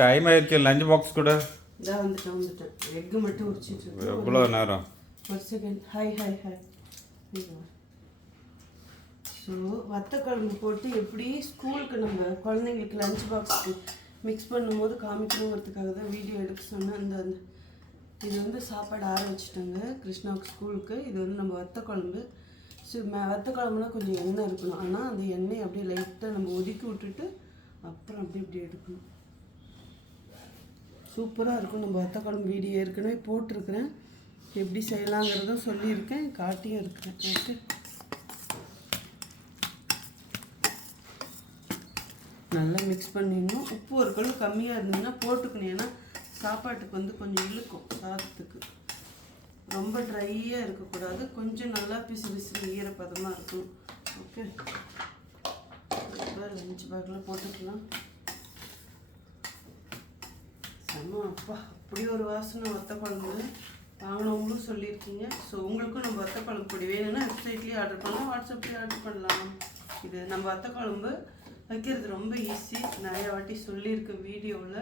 Time ஆயிடுச்சு lunch box கூட இதான் வந்துட்டேன் எக்கு மட்டும் உரிச்சிட்டு எவ்வளோ நேரம் ஒரு செகண்ட் ஹாய் ஸோ வத்த குழம்பு போட்டு எப்படி ஸ்கூலுக்கு நம்ம குழந்தைங்களுக்கு லஞ்ச் பாக்ஸுக்கு மிக்ஸ் பண்ணும்போது காமிக்கணுங்கிறதுக்காக தான் வீடியோ எடுக்க சொன்னேன். அந்த இது வந்து சாப்பாடு ஆற வச்சுட்டாங்க கிருஷ்ணாவுக்கு ஸ்கூலுக்கு. இது வந்து நம்ம வத்த குழம்பு. ஸோ வத்த குழம்புனா கொஞ்சம் எண்ணெய் இருக்கணும், ஆனால் அந்த எண்ணெய் அப்படியே லைட்டாக நம்ம ஒதுக்கி விட்டுட்டு அப்புறம் இப்படி எடுக்கணும். சூப்பராக இருக்கும். நம்ம வத்த குழம்பு வீடியோ ஏற்கனவே போட்டிருக்கிறேன், எப்படி செய்யலாங்கிறதும் சொல்லியிருக்கேன், காட்டியும் இருக்கிறேன். ஓகே, நல்லா மிக்ஸ் பண்ணிடணும். உப்பு ஒரு கல் கம்மியாக இருந்ததுன்னா போட்டுக்கணும், ஏன்னா சாப்பாட்டுக்கு வந்து கொஞ்சம் இழுக்கும் சாதத்துக்கு. ரொம்ப ட்ரையாக இருக்கக்கூடாது, கொஞ்சம் நல்லா பிசு பிசு ஈரப்பதமாக இருக்கும். ஓகே, லஞ்ச் பேக்கில் போட்டுக்கலாம். செம்ம அப்பா, அப்படி ஒரு வாசனை வத்த குழம்பு. வாங்கினவங்களும் சொல்லியிருக்கீங்க. ஸோ உங்களுக்கும் நம்ம வத்த குழம்பு பொடி வேணும்னா வெப்சைட்லேயே ஆர்டர் பண்ணலாம், வாட்ஸ்அப்லேயே ஆர்டர் பண்ணலாம். இது நம்ம வத்த குழம்பு வைக்கிறது ரொம்ப ஈஸி, நிறையா வாட்டி சொல்லியிருக்கேன் வீடியோவில்.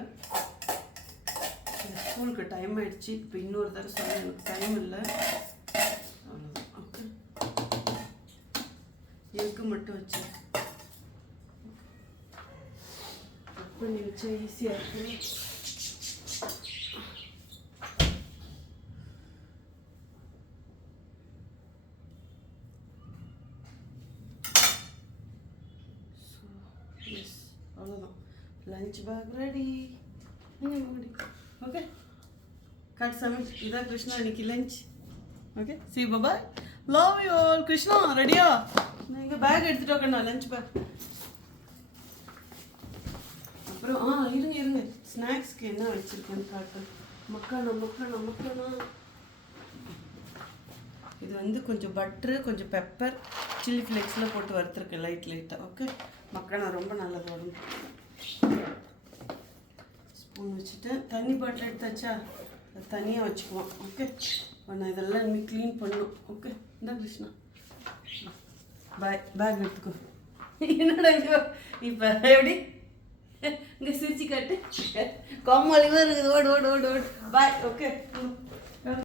ஸ்கூலுக்கு டைம் ஆகிடுச்சு, இப்போ இன்னொரு தடவை சொல்ல எனக்கு டைம் இல்லை. அவ்வளோதான். ஓகே, எக்கு மட்டும் வச்சு கட் பண்ணி வச்சா ஈஸியாக இருக்கும். அவ்வளோதான், lunch pack ready. Okay, cut சமைச்சு இதான் கிருஷ்ணா இன்னைக்கு lunch. Okay, see bye, love you all. Krishna ரெடியா? நீங்கள் பேக் எடுத்துகிட்டு வைக்கண்ணா, லஞ்ச் பேக். அப்புறம் இருங்க ஸ்நாக்ஸ்க்கு என்ன வச்சுருக்கேன்னு காட்டுறேன். மக்கானா இது வந்து கொஞ்சம் பட்ரு, கொஞ்சம் பெப்பர், சில்லி ஃப்ளேக்ஸில் போட்டு வறுத்துருக்கேன் லைட்டாக. ஓகே, மக்கானா ரொம்ப நல்லது உடம்பு. ஸ்பூன் வச்சுட்டேன். தண்ணி பாட்டில் எடுத்தாச்சா, அது தனியாக வச்சுக்குவோம். ஓகே, நான் இதெல்லாம் இனிமேல் க்ளீன் பண்ணணும். ஓகே, இந்த கிருஷ்ணா பேக் எடுத்துக்கோ. என்னடா இப்போ எப்படி இங்கே சிரிச்சு காட்டு, கோமாளிமாக இருக்குது. ஓடு பாய். ஓகே.